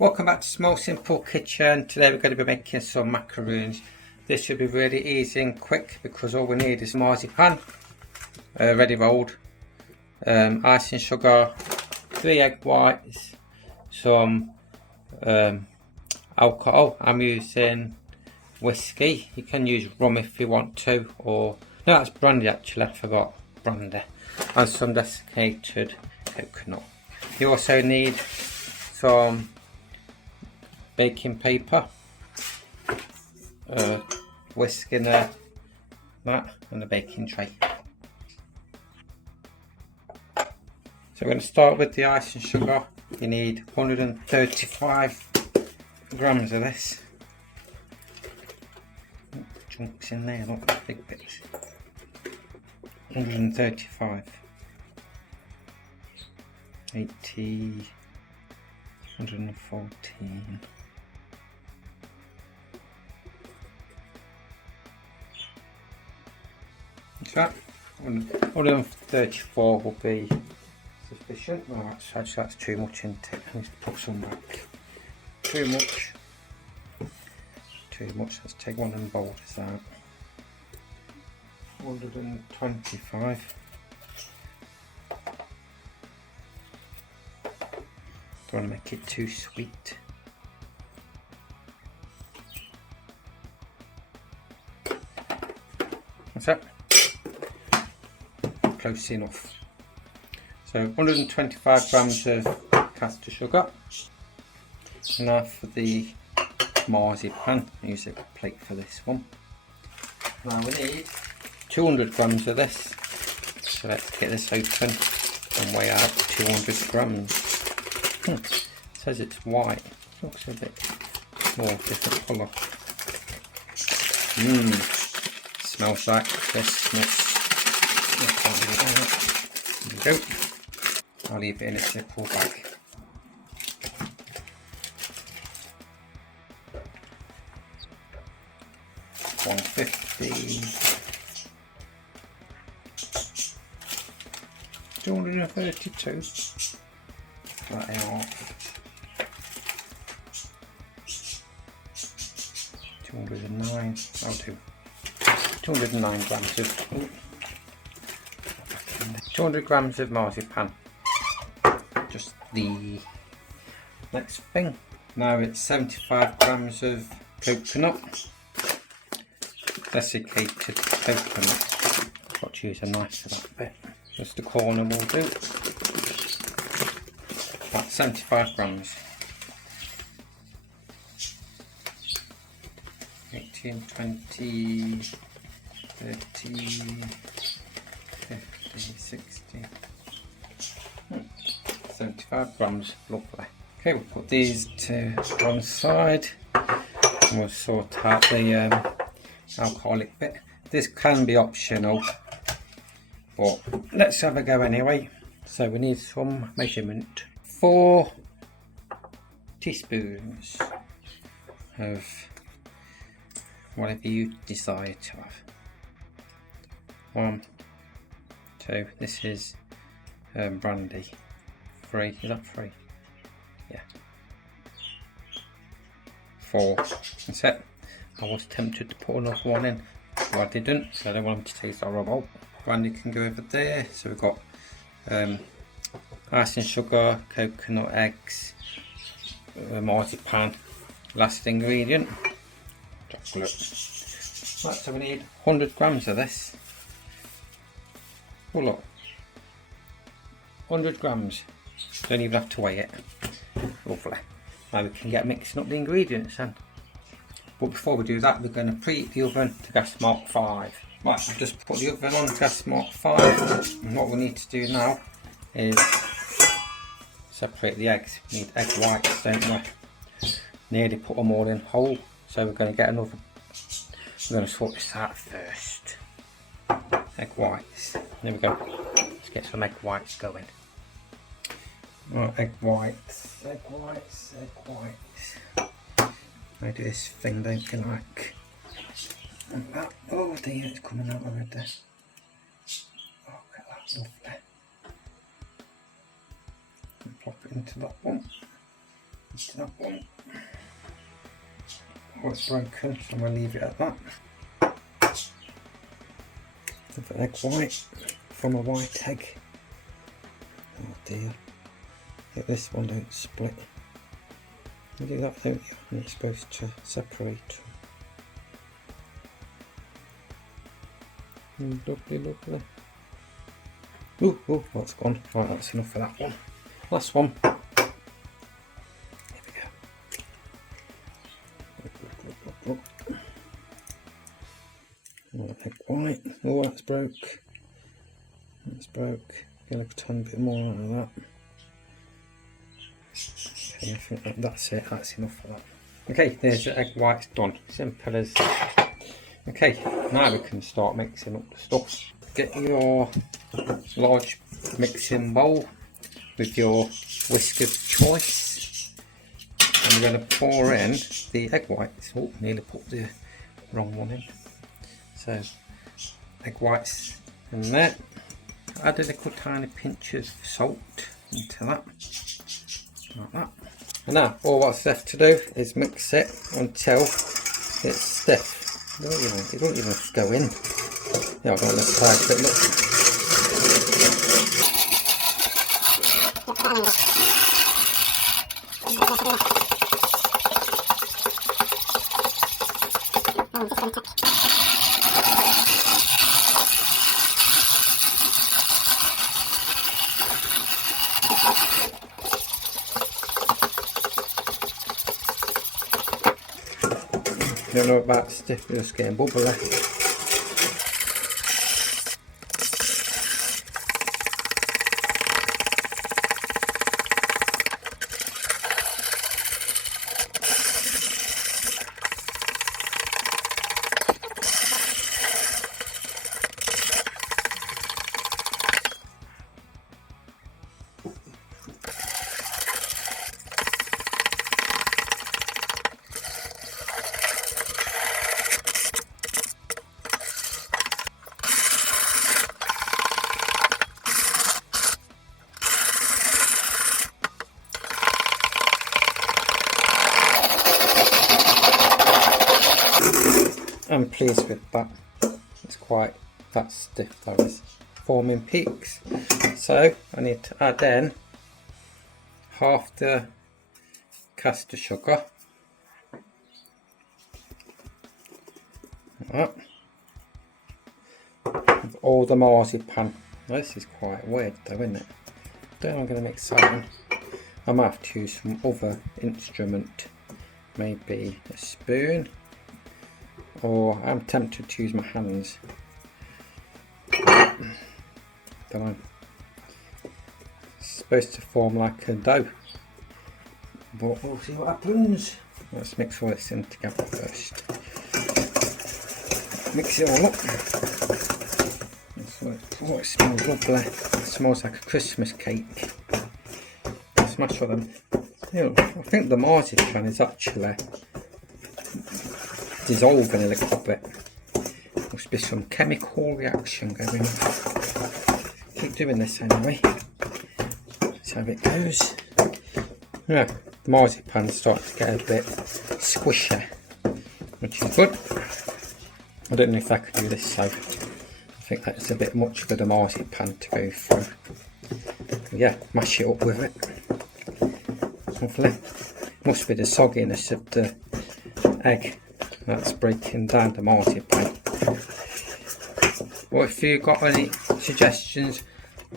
Welcome back to Small Simple Kitchen. Today we're going to be making some macaroons. This should be really easy and quick because all we need is marzipan, ready rolled, icing sugar, 3 egg whites, some alcohol. I'm using whiskey. You can use rum if you want to, or no, that's brandy actually, I forgot brandy, and some desiccated coconut. You also need some baking paper, whisk in a mat, and a baking tray. So we're going to start with the icing sugar. You need 135 grams of this. Chunks in there, not big bits. 135, 80, 114. So 134 will be sufficient. Well, that's too much, isn't it? I need to put some back. Too much. Let's take one of the boulders out. 125. Don't want to make it too sweet. That's it. Close enough. So 125 grams of caster sugar. Now for the marzipan, I use a plate for this one. Now we need 200 grams of this. So let's get this open and weigh out 200 grams. It says it's white. It looks a bit more different colour. Smells like Christmas. There we go. I'll leave it in a Ziploc bag. $150. 232. That off. 209. I'll do 209 grams of 200 grams of marzipan. Just the next thing. Now it's 75 grams of coconut. Desiccated coconut. I've got to use a knife for that bit. Just the corner will do. About 75 grams. 18, 20, 30, 50, 60. 75 grams, lovely. Okay, we'll put these to one side and we'll sort out the alcoholic bit. This can be optional, but let's have a go anyway. So we need some measurement. 4 teaspoons of whatever you desire to have. 1, 2, this is brandy. 3, is that 3? Yeah. 4, that's it. I was tempted to put another one in, but I didn't, so I don't want them to taste horrible. Brandy can go over there. So we've got icing sugar, coconut, eggs, marzipan, last ingredient, chocolate. Right, so we need 100 grams of this. Oh look, 100 grams. Don't even have to weigh it. Lovely. Now we can get mixing up the ingredients then. But before we do that, we're going to preheat the oven to gas mark 5. Right, I've just put the oven on to gas mark 5. And what we need to do now is separate the eggs. We need egg whites, don't we? Nearly put them all in whole. So we're going to get another. We're going to sort this out first. Egg whites. There we go. Let's get some egg whites going. Right, egg whites. I do this thing, don't you, like that. Oh dear, it's coming out already. Oh, look at that, lovely. And plop it into that one. That one. Oh, it's broken, so I'm going to leave it at that. An egg white from a white egg. Oh dear. Yeah, this one don't split. You do that, don't you? And it's supposed to separate. Lovely, lovely. Oh, that's gone. Right, that's enough for that one. Last one. Here we go. Egg white. Oh, that's broke. That's broke. Get a tiny bit more out of that. Okay, I think that's it. That's enough for that. Okay, there's the egg whites done. Simple as that. Okay, now we can start mixing up the stuff. Get your large mixing bowl with your whisk of choice, and we're going to pour in the egg whites. Oh, nearly put the wrong one in. So, egg whites in there. Add a little tiny pinch of salt into that, like that. And now, all what's left to do is mix it until it's stiff. It won't even go in. Yeah, I'm going to try a quick look. Don't know about stiff, just getting bubbly. I'm pleased with that. It's quite that stiff though, it's forming peaks. So I need to add in half the caster sugar. Like that. With all the marzipan. This is quite weird though, isn't it? Then I'm going to mix that in. I might have to use some other instrument, maybe a spoon. Or I'm tempted to use my hands. Don't know. It's supposed to form like a dough, but we'll see what happens. Let's mix all this in together first. Mix it all up. Oh, it smells lovely. It smells like a Christmas cake. Smash all them. You know, I think the marzipan is actually dissolving a little bit. Must be some chemical reaction going on. Keep doing this anyway. That's how it goes. Yeah, the marzipan's starting to get a bit squishy, which is good. I don't know if I could do this so. I think that's a bit much for the marzipan to go through. But yeah, mash it up with it. Lovely. Must be the sogginess of the egg that's breaking down the marzipan. Well, if you've got any suggestions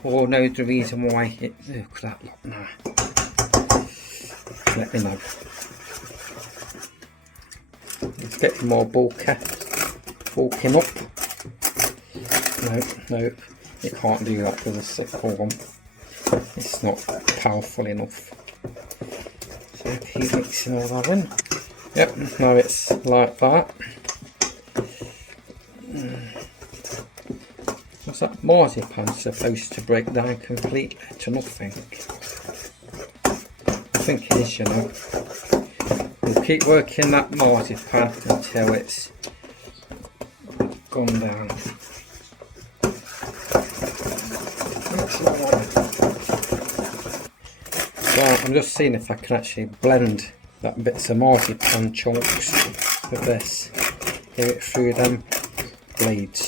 or know the reason why it looks like that now, let me know. It's getting more bulking up. No, you can't do that with a sickle one. It's not powerful enough. So keep mixing all that in. Yep, now it's like that. What's that marzipan supposed to break down completely to nothing? I think it is, you know. We'll keep working that marzipan until it's gone down. So Right, I'm just seeing if I can actually blend that bits of marzipan chunks with this. Get it through them blades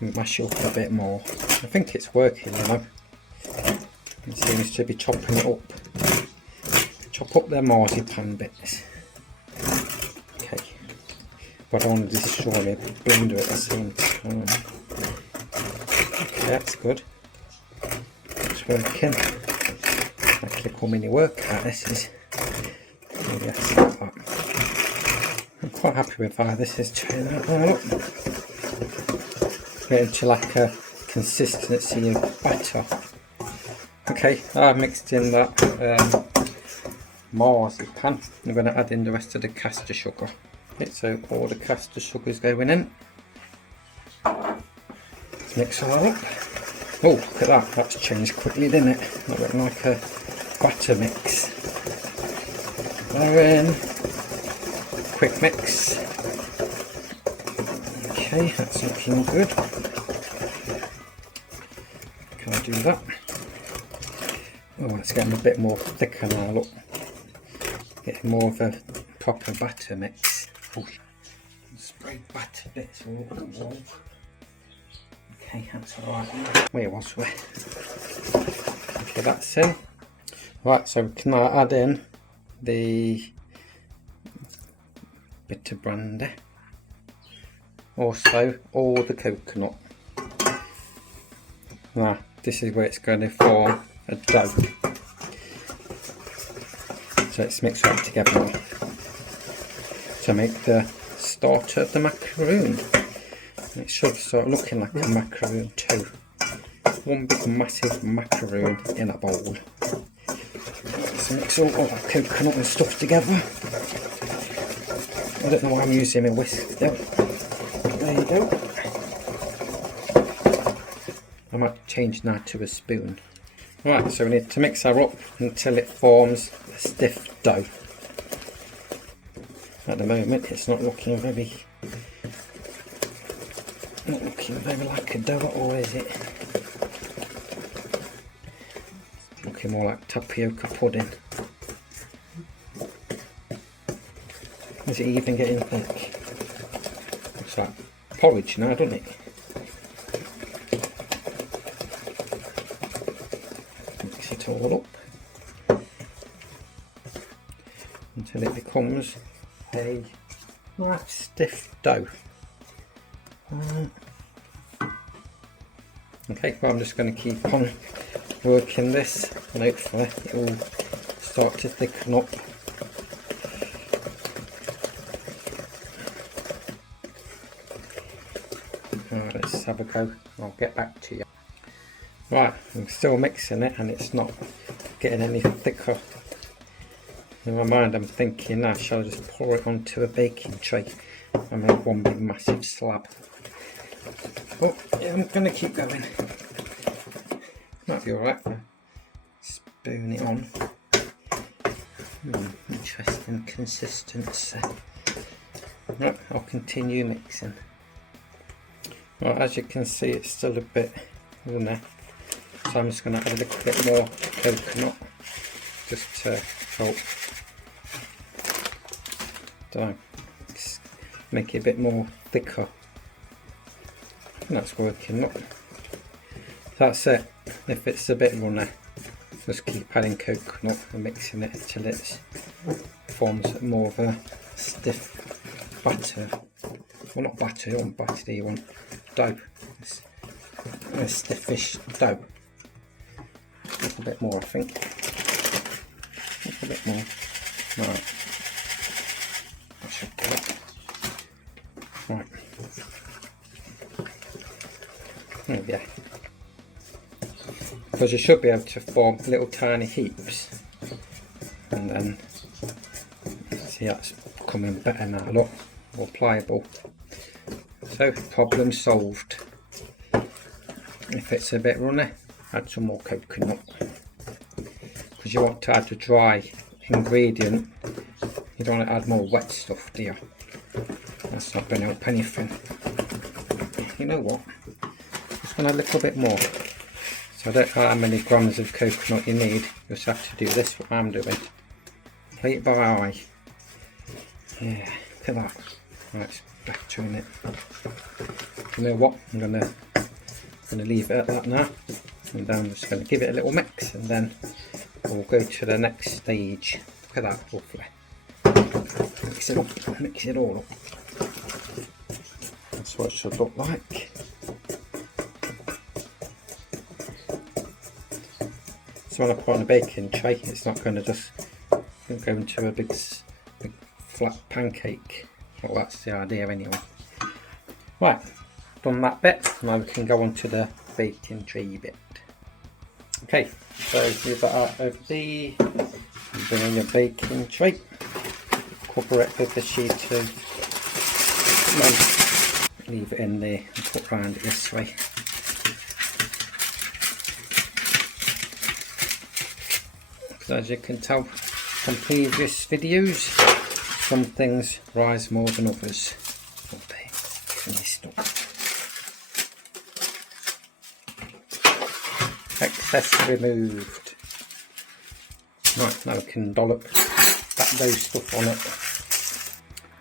and mash it up a bit more. I think it's working, you know. It seems to be chopping it up. Chop up their marzipan bits. Okay. But I don't want to destroy my blender at the same time. Okay, that's good. It's working. Like a little mini workout, this is. Maybe I start that. I'm quite happy with how this is turning out. Getting to like a consistency of batter. Okay, I've mixed in that marzipan. I'm going to add in the rest of the caster sugar. Okay, so all the caster sugar is going in. Let's mix all up. Oh, look at that, that's changed quickly, didn't it? That looked like a batter mix. There in. Quick mix. Okay, that's looking good. Can I do that? Oh, it's getting a bit more thicker now, look. Getting more of a proper batter mix. Oh, spray batter bits all over the wall. Okay, that's alright. Where was we? Okay, that's in. Right, so we can now add in the bit of brandy. Also, all the coconut. Now, this is where it's going to form a dough. So let's mix that together to make the starter of the macaroon. It should start looking like a macaroon too. One big massive macaroon in a bowl. Let's mix all that coconut and stuff together. I don't know why I'm using a whisk though. There you go. I might change now to a spoon. Right, so we need to mix our up until it forms a stiff dough. At the moment it's not looking very like a dough at all, is it? Looking more like tapioca pudding. Is it even getting thick? Looks like porridge now, doesn't it? Mix it all up until it becomes a nice stiff dough. Okay, well I'm just going to keep on working this and hopefully it will start to thicken up. Alright, let's have a go. I'll get back to you. Right, I'm still mixing it and it's not getting any thicker. In my mind I'm thinking now, shall I just pour it onto a baking tray and make one big massive slab. Oh, yeah, I'm going to keep going. Might be alright to spoon it on. Interesting consistency. Right, I'll continue mixing. Right, as you can see it's still a bit runny, so I'm just going to add a little bit more coconut just to help make it a bit more thicker. And that's working. Look, that's it. If it's a bit runny, just keep adding coconut and mixing it until it forms more of a stiff batter. Well, not batter, you want batter, you want dough. It's a stiffish dough. A little bit more, I think. A little bit more. Right. That should do it. Right. There we go. Because you should be able to form little tiny heaps, and then see that's becoming better now, look, more pliable. So problem solved. If it's a bit runny, add some more coconut, because you want to add a dry ingredient, you don't want to add more wet stuff, do you? That's not going to help anything. You know what? Just want a little bit more. So I don't know how many grams of coconut you need, you just have to do this what I'm doing. Play it by eye. Yeah, look at that. Right, battering it. You know what? I'm gonna leave it at that now, and then I'm just gonna give it a little mix, and then we'll go to the next stage. Look at that, lovely. Mix it up, mix it all up. That's what it should look like. So when I put on a baking tray, it's not going to just go into a big flat pancake. Well, that's the idea anyway. Right, done that bit. Now we can go on to the baking tray bit. Okay, so move that out over there. Bring in your baking tray. Cover it with the sheet of. Leave it in there and put round it this way. As you can tell from previous videos, some things rise more than others. Okay, finished up. Excess removed. Right, now we can dollop that dough stuff on it.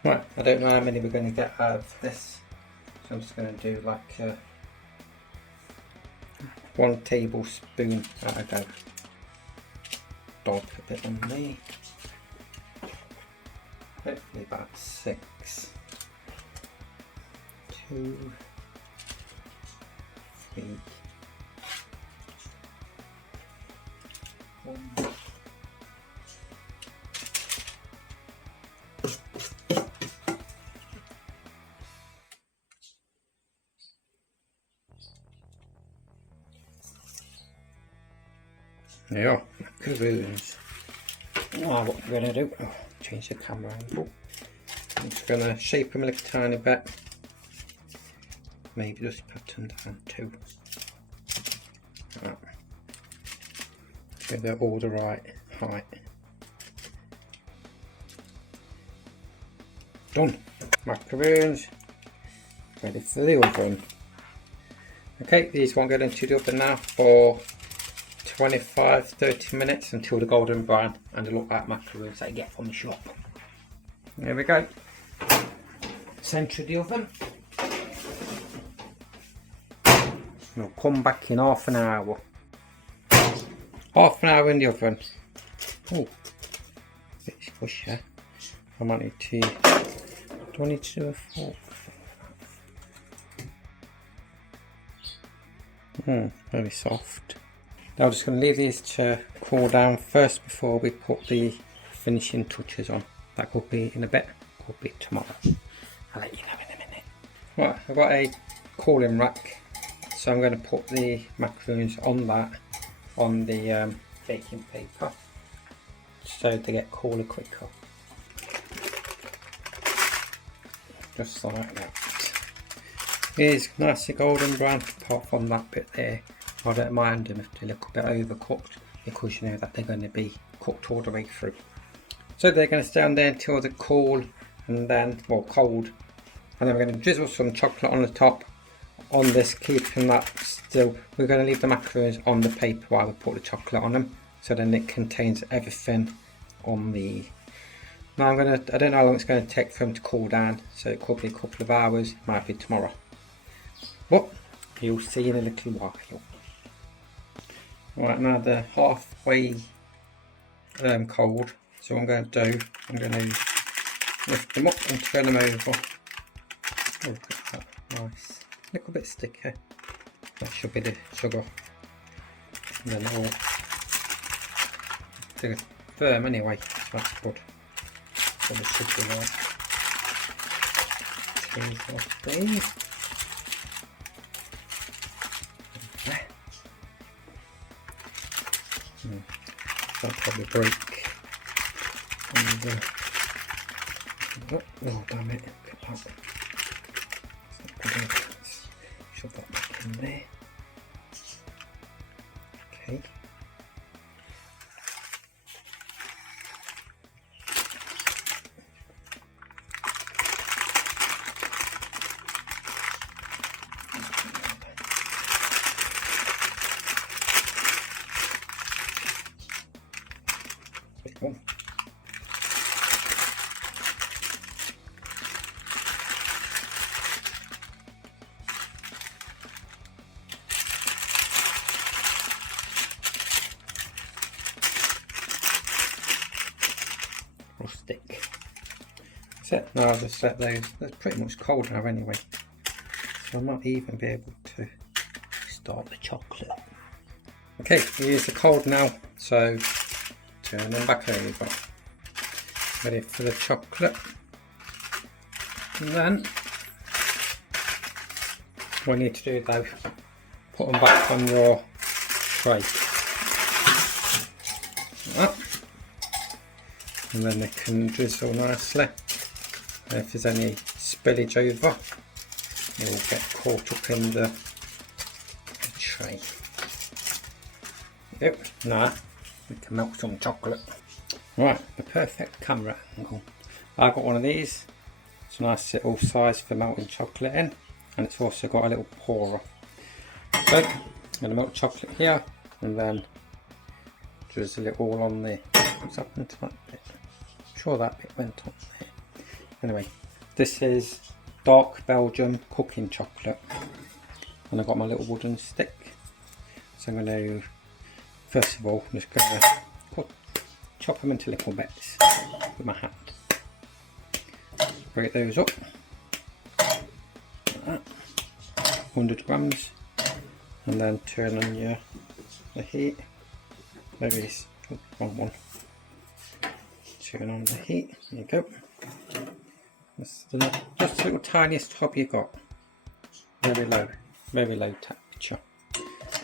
Right, I don't know how many we're going to get out of this, so I'm just going to do like 1 tablespoon out of dough. Dog a bit on me. Hopefully about 6. 2, 3, 1. There you are, macaroons. Now what we're going to do, change the camera angle. I'm just going to shape them a little tiny bit. Maybe just put them down too. Right. So they're all the right height. Done. Macaroons ready for the oven. Okay, these won't get into the oven now for 25-30 minutes until the golden brown and they look like macaroons that you get from the shop. There we go. Centre of the oven. We'll come back in half an hour. Half an hour in the oven. Oh, a bit squishy. I might need to. Do I need to do a fork? Very soft. Now I'm just going to leave these to cool down first before we put the finishing touches on. That could be in a bit, could be tomorrow. I'll let you know in a minute. Right, I've got a cooling rack, so I'm going to put the macaroons on that, on the baking paper, so they get cooler quicker. Just like that. It's nice and golden brown apart from that bit there. I don't mind them if they're a little bit overcooked, because you know that they're going to be cooked all the way through. So they're going to stay on there until they're cool, and then, well, cold. And then we're going to drizzle some chocolate on the top on this, keeping that still. We're going to leave the macaroons on the paper while we put the chocolate on them, so then it contains everything on the. Now I don't know how long it's going to take for them to cool down, so it could be a couple of hours, it might be tomorrow. But you'll see in a little while. Right, now they're halfway cold, so what I'm going to do, I'm going to lift them up and turn them over. Oh, look at that, nice. A little bit sticky. That should be the sugar. And then all they're firm anyway, so that's good. So the sugar there. Change off these. That'll probably break. And, oh damn it, look at that. Let's shove that back in there. Okay. rustic. That's it. Now I'll just let those, they're pretty much cold now anyway, so I might even be able to start the chocolate. Okay, these are cold now, so turn them back over. Ready for the chocolate. And then what I need to do though, put them back on your tray. Like that. And then they can drizzle nicely. And if there's any spillage over, it will get caught up in the tray. Yep, now we can melt some chocolate. Right, the perfect camera angle. I've got one of these. It's a nice little size for melting chocolate in, and it's also got a little pourer. So I'm going to melt chocolate here and then drizzle it all on there. What's happened to that bit? I'm sure that bit went on there. Anyway, this is dark Belgium cooking chocolate, and I've got my little wooden stick. So I'm going to, first of all, I'm just going to chop them into little bits with my hand. Break those up, like that, 100 grams, and then turn on the heat. Maybe it's wrong one. Turn on the heat. There you go. Just the little tiniest hob you got. Very low temperature.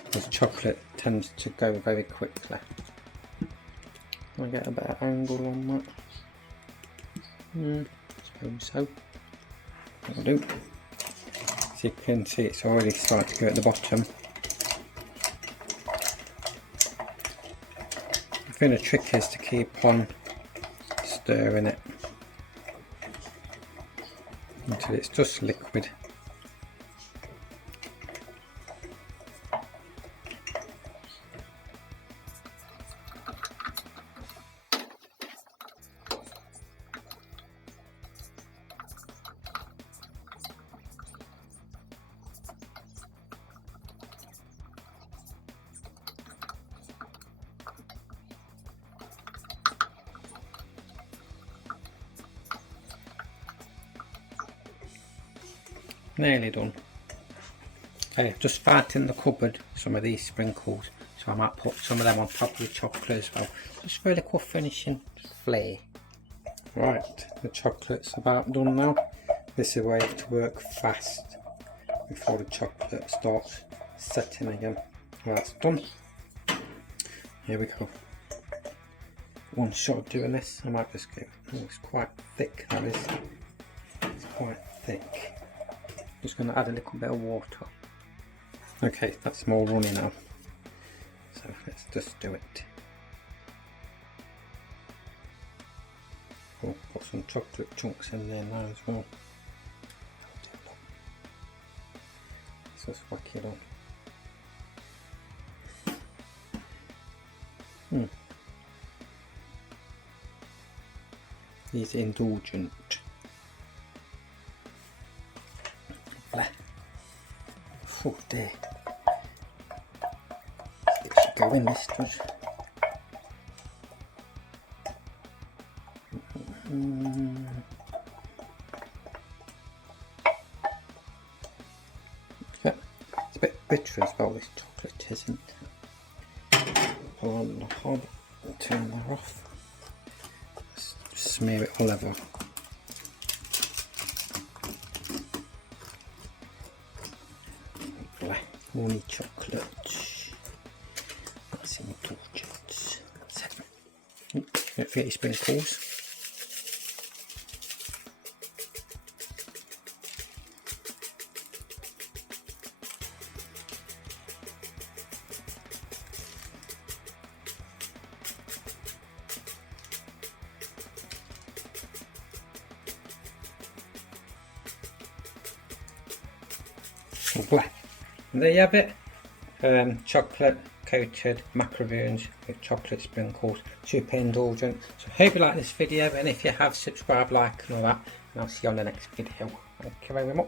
Because chocolate tends to go very quickly. Can I get a better angle on that? So that'll do. So you can see it's already starting to go at the bottom. I think the trick is to keep on stirring it until it's just liquid. Nearly done. Okay, just found in the cupboard some of these sprinkles, so I might put some of them on top of the chocolate as well. Just really cool finishing flair. Right, the chocolate's about done now. This is where you have to work fast before the chocolate starts setting again. Right, it's done. Here we go. One shot of doing this, I might just go. Oh, it's quite thick, that is. It's quite thick. Just going to add a little bit of water. Okay, that's more runny now. So let's just do it. Oh, got some chocolate chunks in there now as well. Let's just whack it on. He's indulgent. Oh dear. It should go in this one. Yeah, it's a bit bitter as well, this chocolate, isn't it? Pull on the hob and turn that off. Let's smear it all over. Honey chocolate. That's indulgent. That's it. Don't forget your sprinkles. Black. And there you have it. Chocolate coated macaroons with chocolate sprinkles. Super indulgent. So hope you like this video, and if you have, subscribe, like and all that, and I'll see you on the next video. Thank you very much.